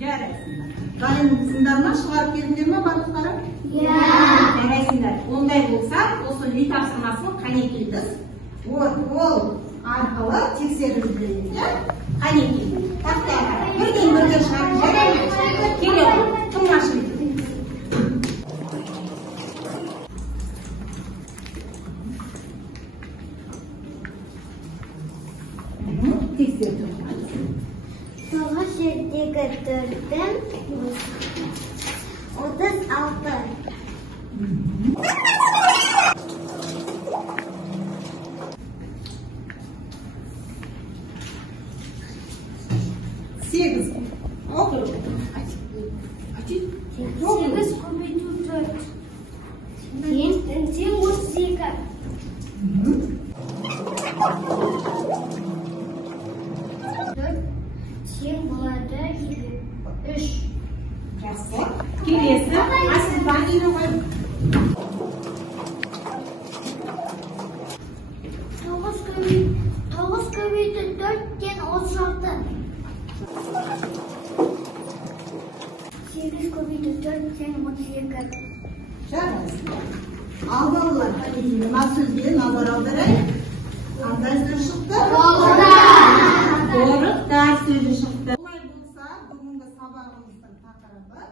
Жарайсыңдар. Дайынсыңдар ма? Шығарып беріңдер ме барлықтары? Иә. Жарайсыңдар. Ондай болса, осы үй тапсырмасын қанекей біз ол арқылы тексеріп береміз, иә? Қанекей. Тақтаға. Бірден шығарып жарайды. Келеді. Кім ашып? Тексерді. 9 жердегі 4-ім 36. Сегіз. Отыр. 8 көбейту 4. Тең 32. 4 тең болады 3. Жақсы. Келесі. Асылбан ені ғой. 9 көбейту 4 тең 36. 8 көбейту 4 тең 32. Жарайсыңдар. Ал балалар, мына сөзге назар аударайық. Қандай сөз шықты? Қорықтар сөзі шықты. Олай болса, бүгінгі сабағымыздың тақырыбы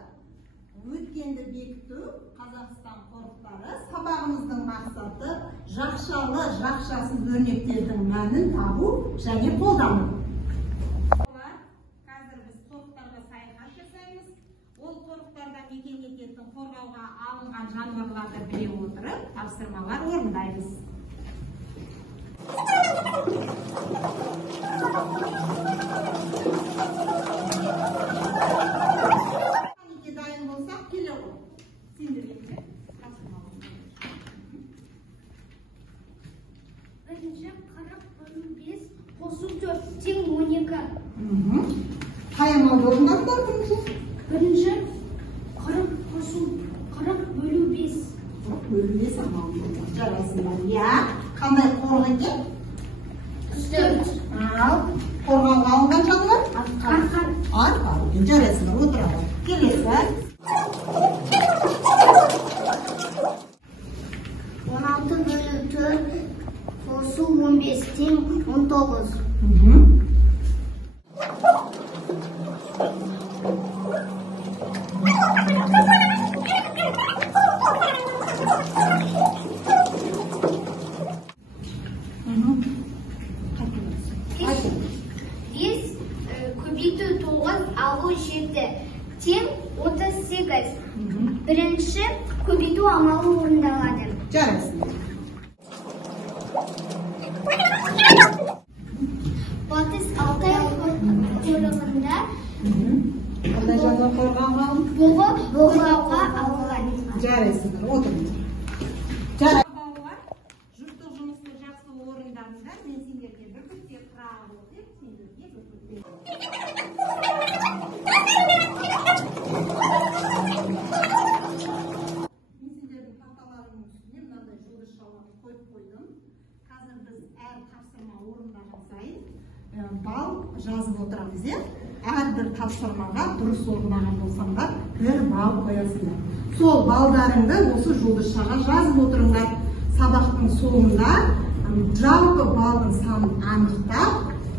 өткенді бекіту, Қазақстан қорықтары. Сабағымыздың мақсаты жақшалы, жақшасыз өрнектердің мәнін табу және қолдану. Қазір біз қорықтарға саяхат жасаймыз. Ол қорықтарда мекен ететін қорғауға алынған жануарларды біле отырып, тапсырмалар орындаймыз. Қанекей дайын болсақ, келе ғой. Сендерге Бірінші 40-15 қосу 4 тең 12. Қайымал орындаңдар бірінші. Бірінші 40 қосу 40 бөлу 5. 40 бөлу 5 амал. Жарайсыңдар. Я, қандай қорық екен? 4. Ал, қорғауға алынған жануар? Арқан. Арқан. Жарайсыңдар, отырады. Келесі. 16 бөлу 4 қосу 15 тең 19. Көбейту 9 алу 7 тең 38. Бірінші көбейту амалы орындалады. Жарайсыңдар. Батыс Алтай қорығында Қандай жануар қорғауға алынды? бұғы алынған. Жарайсыңдар, отырыңдар. Балалар, жұптық жұмысты жақсы орындарында мен сендерге бір күтте құрағы оқып, сендерге бір күтте. Мен сендердің тақталарының үстіне мынандай жұлдызшаларды қойып қойдым. Қазір біз әр тапсырма орындаған сайын бал жазып отырамыз, иә? Әрбір тапсырмаға дұрыс орындаған болсаңдар, бір бал қоясыңдар. Сол балдарыңды осы жұлдызшаға жазып отырыңдар. Сабақтың соңында жалпы балдың санын анықтап,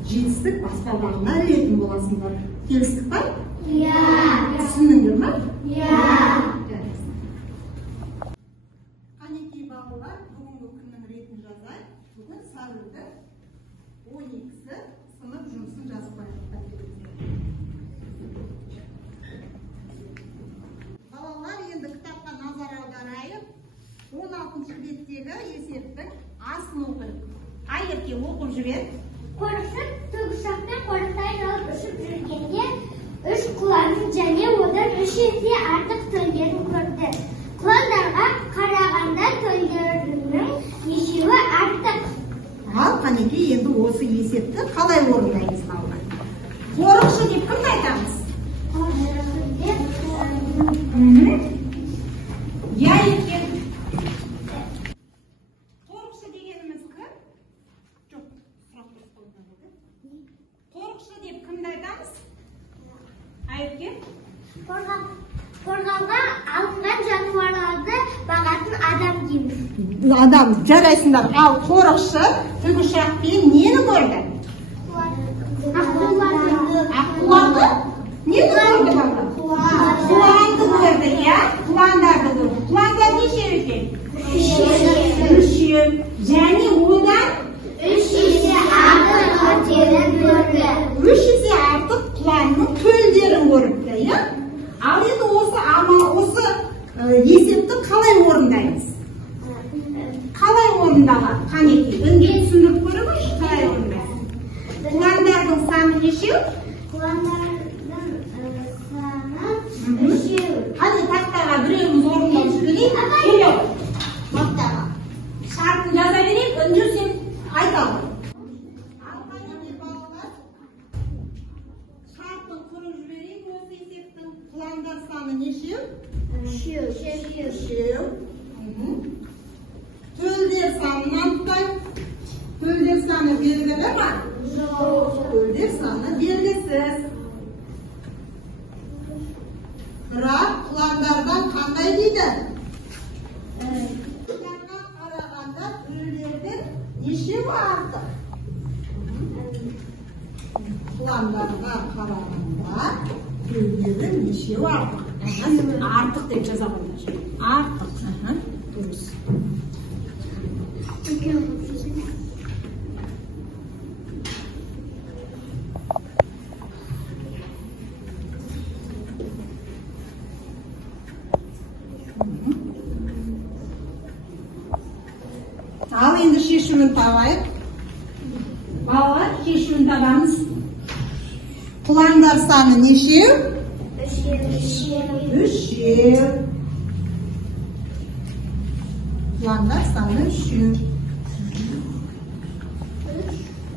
жетістік баспалдағына ілетін боласыңдар. Келістік па? Иә. Түсіндіңдер ме? Иә. Қанекей балалар, бүгінгі күннің ретін жазайық. Бүгін сәуірдің 12-сі сынып жұмысын жазып қояйық. Балалар, енді кітапқа назар аударайық. 16-шы беттегі есептің асын оқиық. Айерке оқып жібер. Қорықшы тікұшақпен қорықтай жалып ұшып жүргенде 3 құланын және одан 3 есе артық төлдерін көрді. Құландарға қарағанда төлдерінің ешеуі артық. Ал қанекей, енді осы есепті қалай орындаймыз балалар? Қорықшы деп кімді айтамыз? Қорықшы деп Я екен. Қорықшы дегеніміз кім? Жоқ, сұрақ дұрыс қойылған еді. Қорықшы деп кімді айтамыз? Айыпкер? Қорғауға алынған жануарларды бағатын адам дейміз. Адам, жарайсыңдар. Ал қорықшы тікұшақпен нені көрді? Аққуларды? Нені көрді бала? Құланды көрді, иә? Құландарды көрді. Құландар нешеу екен? Үшеу. Және одан 3 есе артық қатерін көрді. 3 есе артық құланның төлдерін көріпті, иә? Ал енді осы есепті қалай орындаймыз? Қалай орындалады? Қанекей, үнге түсіндіріп көріңізші, қалай орындайсыз? Құландардың саны нешеу? Құландардың саны 3. Hadi тақтаға біреуіміз орындап жіберейік. Келіп. Тақтаға. Шартын жаза берейік, үнжі сен айта ал. Ал қанекей балалар. Шартын құрып жіберейік осы есептің. Құландар саны нешеу? 3. Төлдер санын анықтайық. Төлдер саны белгілі ме? Жоқ. Төлдер саны белгісіз. Бірақ құландардан қандай дейді? Құландарға қарағанда төлдердің нешеу артық? Құландарға қарағанда төлдердің нешеу артық? Артық деп жаза қойыңдар. Артық. Дұрыс. Ал енді шешімін табайық. Балалар, шешімін табамыз. Құландар саны нешеу? 3. Құландар саны 3.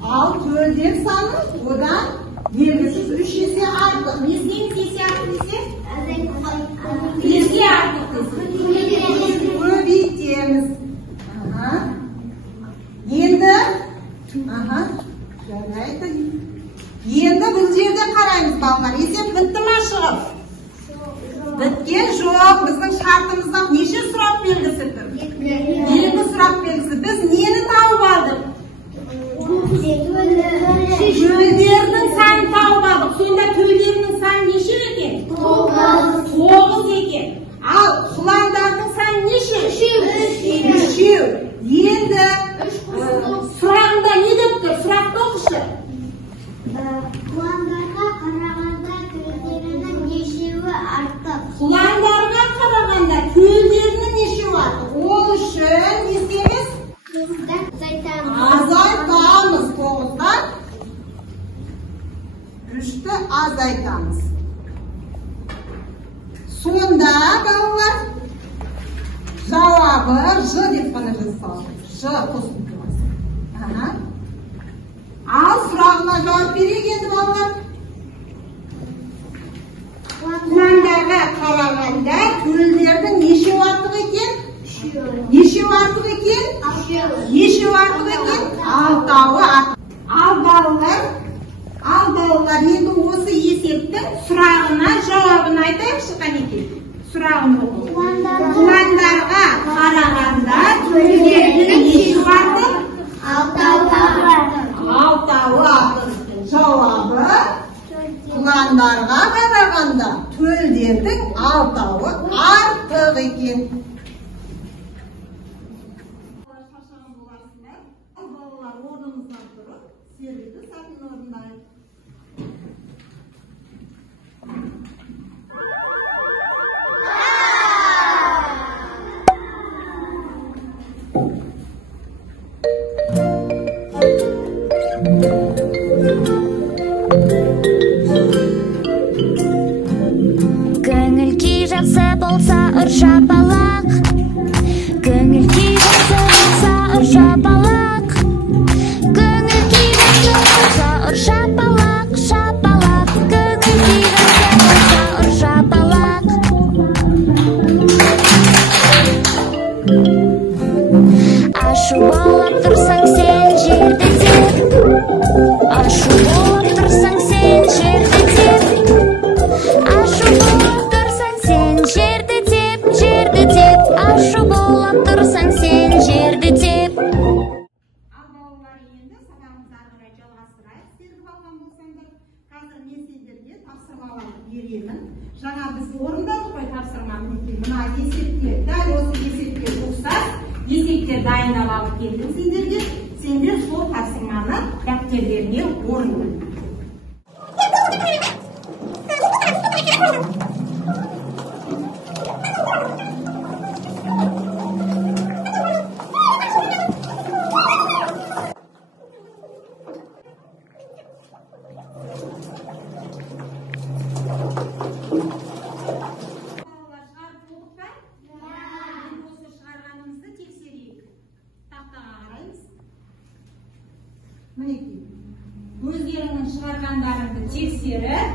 Ал төлдер саны одан белгісіз 3 есе артық. Несінен есе артық десе? Несіне артық десе? Көбейтеміз. Енді жарайды. Енді бұл жерде қараймыз балалар. Есеп бітті ма шығып? Біткен жоқ. Біздің шартымызда неше сұрақ белгісі тұр? 2 сұрақ белгісі. Біз нені тауып алдық? Төлдердің санын тауып алдық. Сонда төлдердің саны неше екен? 9 екен. Ал құландардың саны неше? 3. Енді сұрағында не деп тұр? Сұрақты оқышы. Құландарға қарағанда төлдерінің нешеуі артық? Құландарға қарағанда төлдерінің нешеуі артық? Ол үшін не істейміз? Азайтамыз. 9-дан 3-ті азайтамыз. Сонда балалар жауабы Ж деп қана жазалады. Ж қосып тұрасың. Ал сұрағына жауап берейік енді балалар. Құландарға қарағанда төлдердің нешеу артық екен? Нешеу артық екен? Нешеу артық екен? 6-ы артық. Ал балалар енді осы есептің сұрағына жауабын айтайықшы қанекей. Сұрағын оқы. Құландарға қарағанда төлдердің нешеу артық? 6-ы артық. Жауабы құландарға қарағанда төлдердің 6-ы артық екен. Балалар орнымыздан тұрып, серілді сатын орындайық. Көңіл күй жақсы болса ұршапалақ. Көңіл күй жақсы болса ұршапалақ. Көңіл күй жақсы болса ұршапалақ. Қазір мен сендерге тапсырмаларды беремін. Жаңа біз орындадық қой тапсырманы. Мына есептер, дәл осы есептер ұқсас, есептер дайындап алып келдім сендерге. Сендер сол тапсырманы дәптерlerіне орындаңдар. Мінекей, өздеріңнің шығарғандарыңды тексеріп,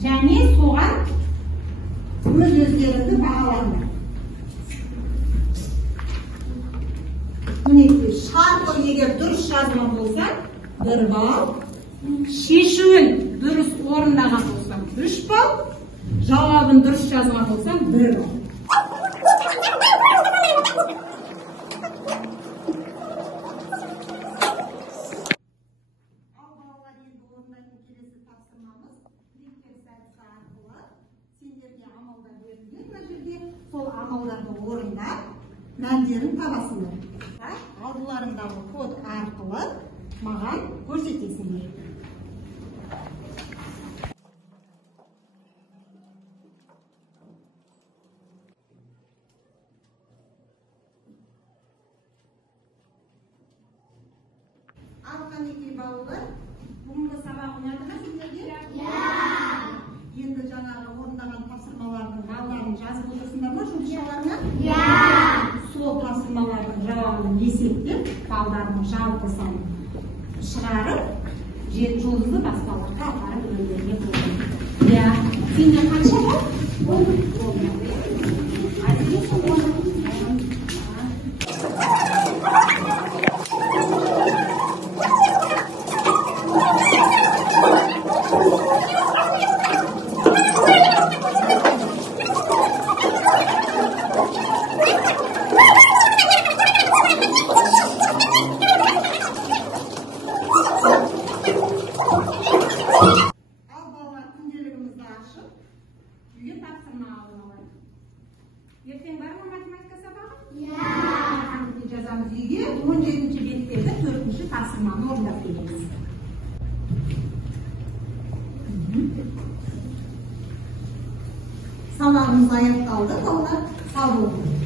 және соған өздеріңді бағалаңдар. Мінекей, шарты егер дұрыс жазған болса, 1 балл, шешуін дұрыс орындаған болсам 3 балл, жауабын дұрыс жазған болсам 1 балл. Сол амалдарды орындап, мәндерін табасыңдар. Алдыларындағы код арқылы маған көрсетесіңдер. Алқанекей балалар, бүгінгі сабақ ұнады ма сендерге? Енді жаңағы орындаған тапсырмалардың балаларын жазып отырсыңдар ма жұмысшаларына? Сол тапсырмалардың жауабын есептеп, балалардың жалпы санын шығарып, 7 жұлдызды баспаларға апарып өздеріне қойды. Сенде қанша болды? Ертең бар ма математика сабағы? Жазамыз үйге 17-ші беттерді 4-ші тапсырманы орындап келеміз. Сабағымыз аяқталды, балалар. Сау болыңыздар.